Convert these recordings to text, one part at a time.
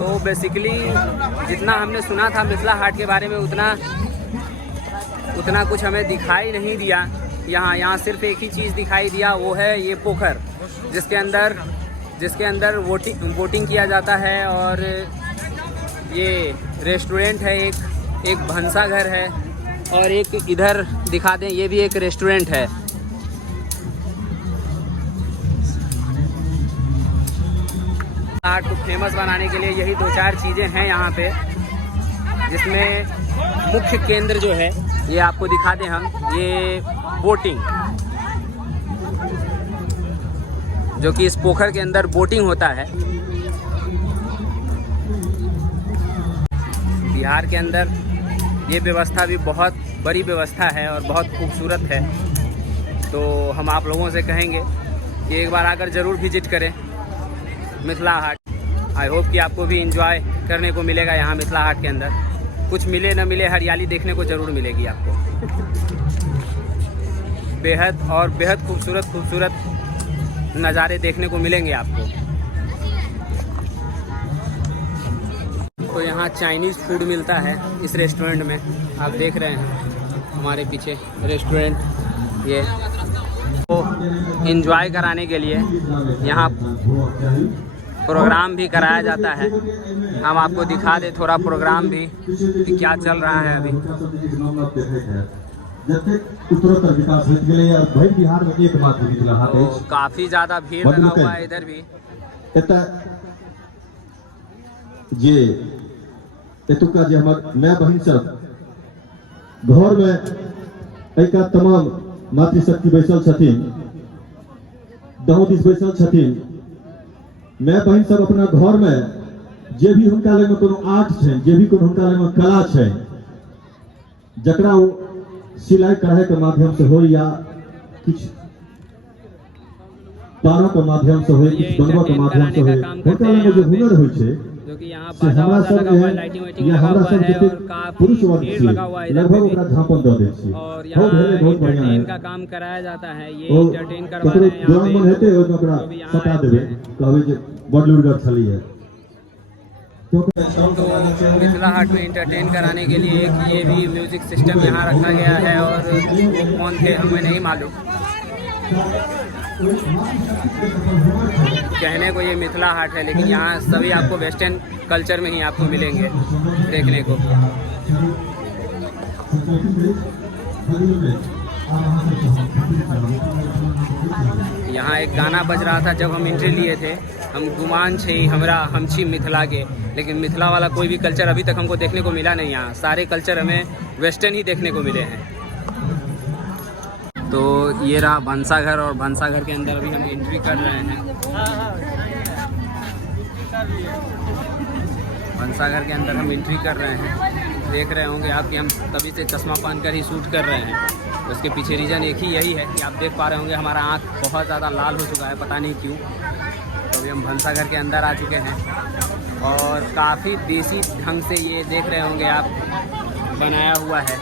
तो बेसिकली जितना हमने सुना था मिथिला हाट के बारे में उतना कुछ हमें दिखाई नहीं दिया। यहाँ सिर्फ एक ही चीज़ दिखाई दिया, वो है ये पोखर जिसके अंदर वोटिंग किया जाता है। और ये रेस्टोरेंट है, एक भंसा घर है, और एक इधर दिखा दें, ये भी एक रेस्टोरेंट है। हाट को फेमस बनाने के लिए यही 2-4 चीज़ें हैं यहाँ पे, जिसमें मुख्य केंद्र जो है ये आपको दिखा दें हम, ये बोटिंग, जो कि इस पोखर के अंदर बोटिंग होता है। बिहार के अंदर ये व्यवस्था भी बहुत बड़ी व्यवस्था है और बहुत खूबसूरत है। तो हम आप लोगों से कहेंगे कि एक बार आकर ज़रूर विजिट करें मिथिला हाट। आई होप कि आपको भी एंजॉय करने को मिलेगा यहाँ मिथिला हाट के अंदर। कुछ मिले न मिले, हरियाली देखने को ज़रूर मिलेगी आपको। बेहद खूबसूरत नज़ारे देखने को मिलेंगे आपको। तो यहाँ चाइनीज़ फूड मिलता है इस रेस्टोरेंट में। आप देख रहे हैं हमारे पीछे रेस्टोरेंट, ये तो एंजॉय कराने के लिए यहाँ प्रोग्राम भी कराया जाता है। हम आपको दिखा दें थोड़ा प्रोग्राम भी कि क्या चल रहा है अभी। काफ़ी ज़्यादा भीड़ लगा हुआ है इधर भी। एतुका जे हमर माय बहिन सब घर में एका तमाम मातृशक्ति बैसल छथिन, दहोदिस बैसल छथिन। माय बहिन सब अपना घर में जे भी हुनका लग में कोनो आर्ट छै, जे भी कोनो हुनका लग में कला छै, जकरा ओ सिलाई कढ़ाई के माध्यम से हो या किछ तारा के माध्यम से हो, किछ बनवा के माध्यम से हो, हुनका लग में जे हुनर होइ छै, जो कि यहाँ बाजा वाजा लगा हुआ है, लाइटिंग वाइटिंग लगा हुआ है, और काफी भीड़ लगा हुआ है इधर पे भी। और यहाँ एंटरटेन का काम कराया जाता है, ये एंटरटेन करवा रहे हैं यहाँ पे। तो मिथिला हाट में एंटरटेन कराने के लिए ये भी म्यूजिक सिस्टम यहाँ रखा गया है, और वो कौन थे हमें नहीं मालूम। कहने को ये मिथिला हाट है, लेकिन यहाँ सभी आपको वेस्टर्न कल्चर में ही आपको मिलेंगे देखने को। यहाँ एक गाना बज रहा था जब हम एंट्री लिए थे, हम गुमान छे हमरा हम छी मिथिला के, लेकिन मिथिला वाला कोई भी कल्चर अभी तक हमको देखने को मिला नहीं। यहाँ सारे कल्चर हमें वेस्टर्न ही देखने को मिले हैं। तो ये रहा भंसा घर, और भंसा घर के अंदर अभी हम एंट्री कर रहे हैं। भंसा घर के अंदर हम एंट्री कर रहे हैं। देख रहे होंगे आप कि हम तभी से चश्मा पहनकर ही शूट कर रहे हैं। उसके पीछे रीज़न एक ही यही है कि आप देख पा रहे होंगे हमारा आँख बहुत ज़्यादा लाल हो चुका है, पता नहीं क्यों। तो अभी हम भंसा घर के अंदर आ चुके हैं, और काफ़ी देसी ढंग से ये देख रहे होंगे आप बनाया हुआ है।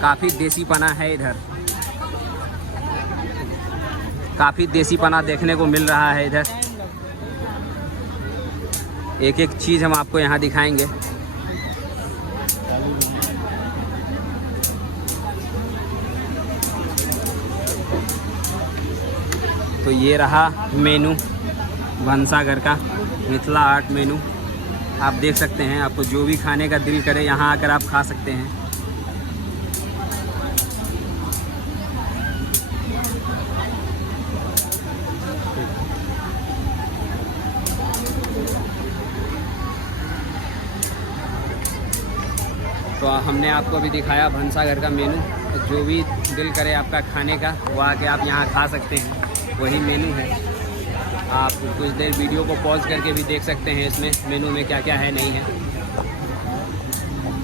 काफ़ी देसीपना है इधर, काफ़ी देसीपना देखने को मिल रहा है इधर। एक एक चीज़ हम आपको यहाँ दिखाएंगे। तो ये रहा मेनू भंसाघर का, मिथिला हाट मेनू। आप देख सकते हैं, आपको जो भी खाने का दिल करे यहाँ आकर आप खा सकते हैं। तो हमने आपको अभी दिखाया भंसाघर का मेनू। जो भी दिल करे आपका खाने का, वो आके आप यहाँ खा सकते हैं, वही मेनू है। आप कुछ देर वीडियो को पॉज करके भी देख सकते हैं इसमें मेनू में क्या क्या है नहीं है।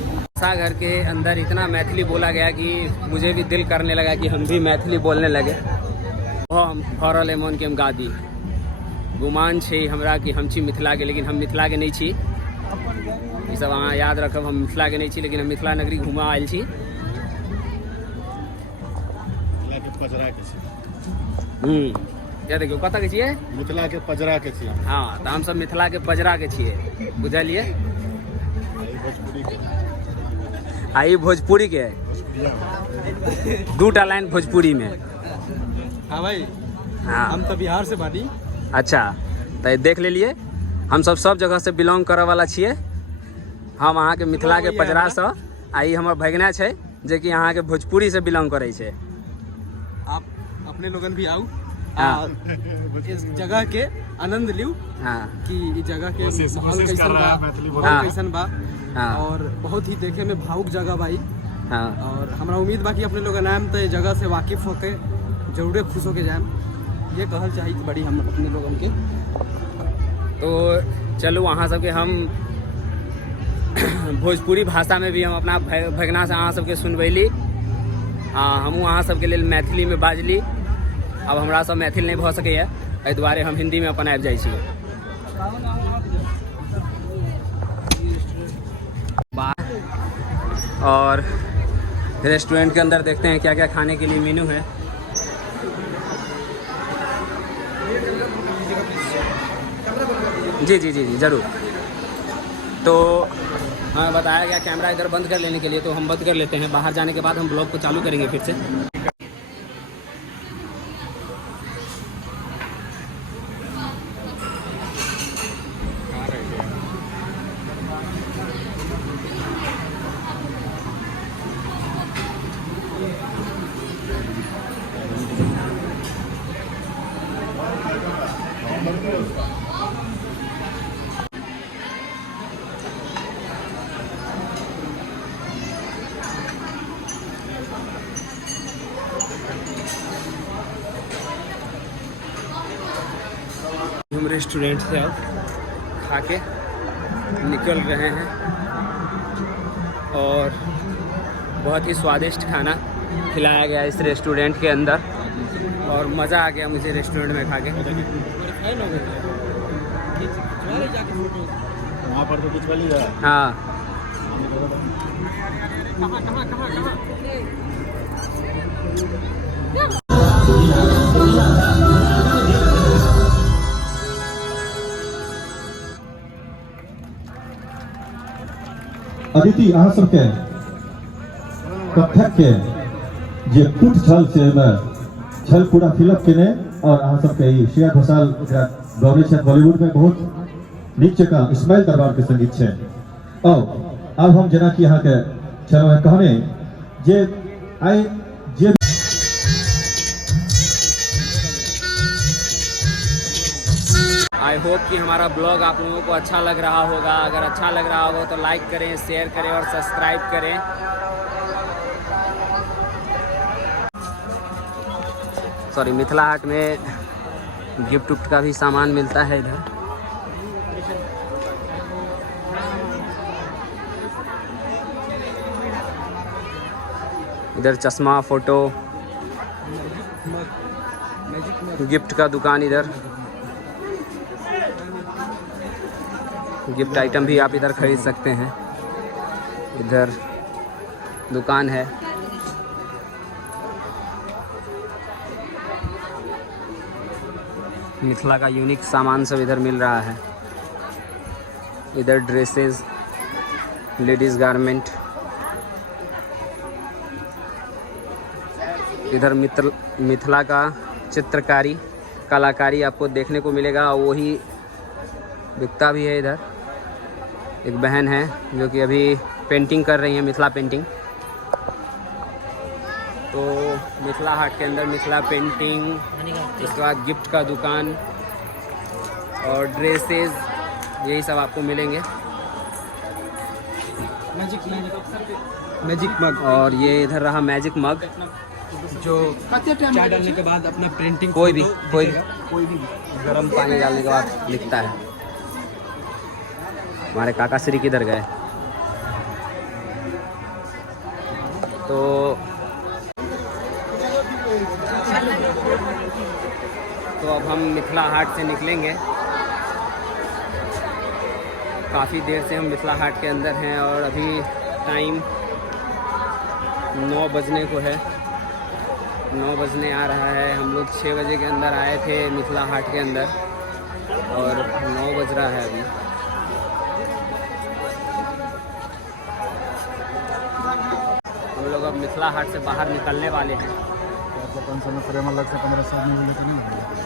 भंसाघर के अंदर इतना मैथिली बोला गया कि मुझे भी दिल करने लगा कि हम भी मैथिली बोलने लगे। हम फरल मन के हम गा दी, गुमान छे हमरा कि हम छी मिथिला के, लेकिन हम मिथिला के नहीं छी। ये सब अहाँ याद रखब, हम मिथिला के नहीं छी, लेकिन हम मिथिला नगरी घुमा आयल छी। ये देखियो कत के छिए मिथिला के पजरा के छी हाँ तो हम सब मिथिला के पजरा के छिए बुझलिए भोजपुरी के आई भोजपुरी के दूटा लाइन भोजपुरी में हाँ भाई हाँ हम तो बिहार से बानी। अच्छा तो देख लेलिए हम सब जगह से बिलोंग करे वाला छिए हम अहाँ के मिथिला के पजरा से आई हमर भगना छै जे कि अहाँ के भोजपुरी से बिलोंग करे छै आप अपने लोगन भी आओ हाँ। इस जगह के आनंद लियो हाँ कि इस जगह के कोशिश माहौल कर कैसन रहा बा है मैथिली माहौल हाँ। कैसन बा हाँ। और बहुत ही देखे में भावुक जगह बा ई। हाँ और हमरा उम्मीद बा कि अपने लोग आएम तो इस जगह से वाकिफ होके जरूरे खुश होके जाएम ये कहल चाहिए बड़ी हम अपने लोगन के। तो चलो वहाँ सबके हम भोजपुरी भाषा में भी हम अपना भगना से अहाँ सबके सुनबैली हमहूँ अहाँ सबके लेल मैथिली में बाजली अब हमरा सब मैथिल नहीं भऽ सकैए एहि दुआरे हम हिंदी में अपन आबि जाइ छी और रेस्टोरेंट के अंदर देखते हैं क्या क्या खाने के लिए मेनू है। जी जी जी जी ज़रूर। तो हमें बताया गया कैमरा इधर बंद कर लेने के लिए तो हम बंद कर लेते हैं। बाहर जाने के बाद हम ब्लॉग को चालू करेंगे फिर से। हम रेस्टोरेंट से अब खा के निकल रहे हैं और बहुत ही स्वादिष्ट खाना खिलाया गया इस रेस्टोरेंट के अंदर और मज़ा आ गया मुझे रेस्टोरेंट में खा के। वहाँ पर तो कुछ वाली है हाँ अदिति अहाँ सबके कथक के जे फुट छल से छल पूरा फिलअप केने और अहाँ सबके ई श्रेया घोषाल एकरा गौने छथि बॉलीवुड में बहुत नीक जकाँ इस्माइल दरबार के संगीत छै। अब हम जेना कि अहाँ के छलहुँ है कहने जे आइ जे आई होप कि हमारा ब्लॉग आप लोगों को अच्छा लग रहा होगा। अगर अच्छा लग रहा होगा तो लाइक करें, शेयर करें और सब्सक्राइब करें। सॉरी, मिथिला हाट में गिफ्ट उफ्ट का भी सामान मिलता है इधर। इधर चश्मा, फोटो, गिफ्ट का दुकान, इधर गिफ्ट आइटम भी आप इधर खरीद सकते हैं। इधर दुकान है। मिथिला का यूनिक सामान सब इधर मिल रहा है। इधर ड्रेसेस, लेडीज़ गारमेंट, इधर मिथिला का चित्रकारी, कलाकारी आपको देखने को मिलेगा। वही बिकता भी है। इधर एक बहन है जो कि अभी पेंटिंग कर रही है, मिथिला पेंटिंग। तो मिथिला हाट के अंदर मिथिला पेंटिंग, उसके बाद गिफ्ट का दुकान और ड्रेसेस, यही सब आपको मिलेंगे। मैजिक मग, और ये इधर रहा मैजिक मग, जो चाय डालने के बाद अपना प्रिंटिंग कोई भी गर्म पानी डालने के बाद लिखता है। हमारे काका श्री किधर गए? तो अब हम मिथिला हाट से निकलेंगे। काफ़ी देर से हम मिथिला हाट के अंदर हैं और अभी टाइम 9 बजने को है। 9 बजने आ रहा है। हम लोग 6 बजे के अंदर आए थे मिथिला हाट के अंदर और 9 बज रहा है अभी। हम लोग अब मिथिला हाट से बाहर निकलने वाले हैं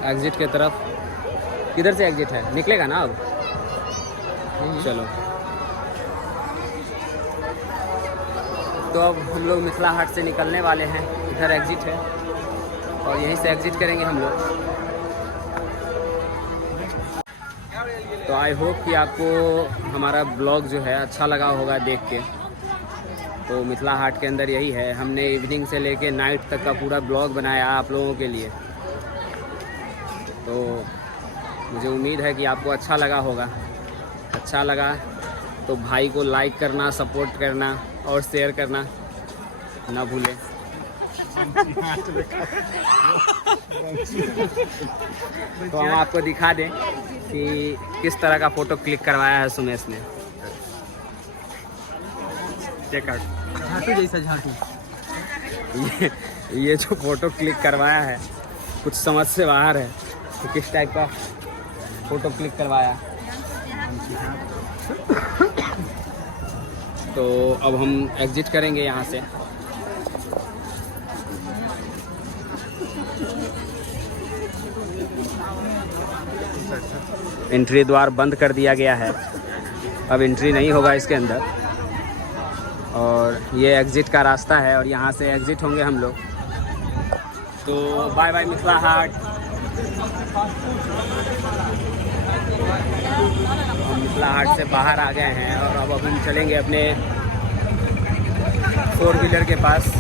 एग्जिट के तरफ। किधर से एग्जिट है? निकलेगा ना अब? चलो तो अब हम लोग मिथिला हाट से निकलने वाले हैं। इधर एग्जिट है और यहीं से एग्जिट करेंगे हम लोग। तो आई होप कि आपको हमारा ब्लॉग जो है अच्छा लगा होगा देख के। तो मिथिला हाट के अंदर यही है, हमने इवनिंग से लेके नाइट तक का पूरा ब्लॉग बनाया आप लोगों के लिए। तो मुझे उम्मीद है कि आपको अच्छा लगा होगा। अच्छा लगा तो भाई को लाइक करना, सपोर्ट करना और शेयर करना ना भूलें। तो हम आपको दिखा दें कि किस तरह का फ़ोटो क्लिक करवाया है सुमेश ने। चेक आउट, झाटू जैसा झाटू। ये जो फ़ोटो क्लिक करवाया है कुछ समझ से बाहर है। तो किस टाइप का फ़ोटो क्लिक करवाया। तो अब हम एग्जिट करेंगे यहाँ से। एंट्री द्वार बंद कर दिया गया है, अब एंट्री नहीं होगा इसके अंदर। और ये एग्जिट का रास्ता है और यहाँ से एग्जिट होंगे हम लोग। तो बाय बाय मिथिला हाट। हम मिथिला हाट से बाहर आ गए हैं और अब हम चलेंगे अपने 4 व्हीलर के पास।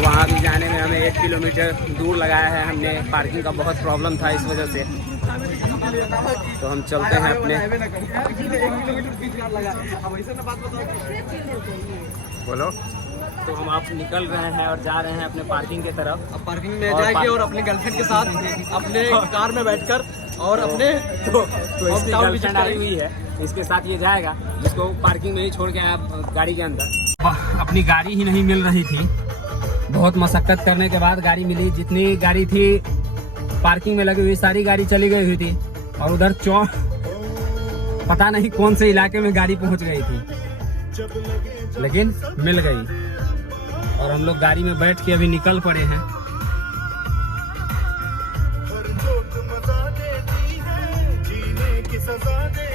वहाँ भी जाने में हमें 1 किलोमीटर दूर लगाया है हमने। पार्किंग का बहुत प्रॉब्लम था इस वजह से। तो हम चलते हैं अपने। बोलो। तो हम आप निकल रहे हैं और जा रहे हैं अपने पार्किंग की तरफ। अब पार्किंग में जाएंगे और अपने गर्लफ्रेंड के साथ अपने कार में बैठकर और अपने तो इसकी गर्लफ्रेंड आई हुई है, इसके साथ ये जाएगा, जिसको पार्किंग में ही छोड़ के आप गाड़ी के अंदर। अपनी गाड़ी ही नहीं मिल रही थी, बहुत मशक्कत करने के बाद गाड़ी मिली। जितनी गाड़ी थी पार्किंग में लगी हुई सारी गाड़ी चली गई हुई थी और उधर पता नहीं कौन से इलाके में गाड़ी पहुंच गई थी, लेकिन मिल गई। और हम लोग गाड़ी में बैठ के अभी निकल पड़े हैं। मजा देती है, जीने की सजा दे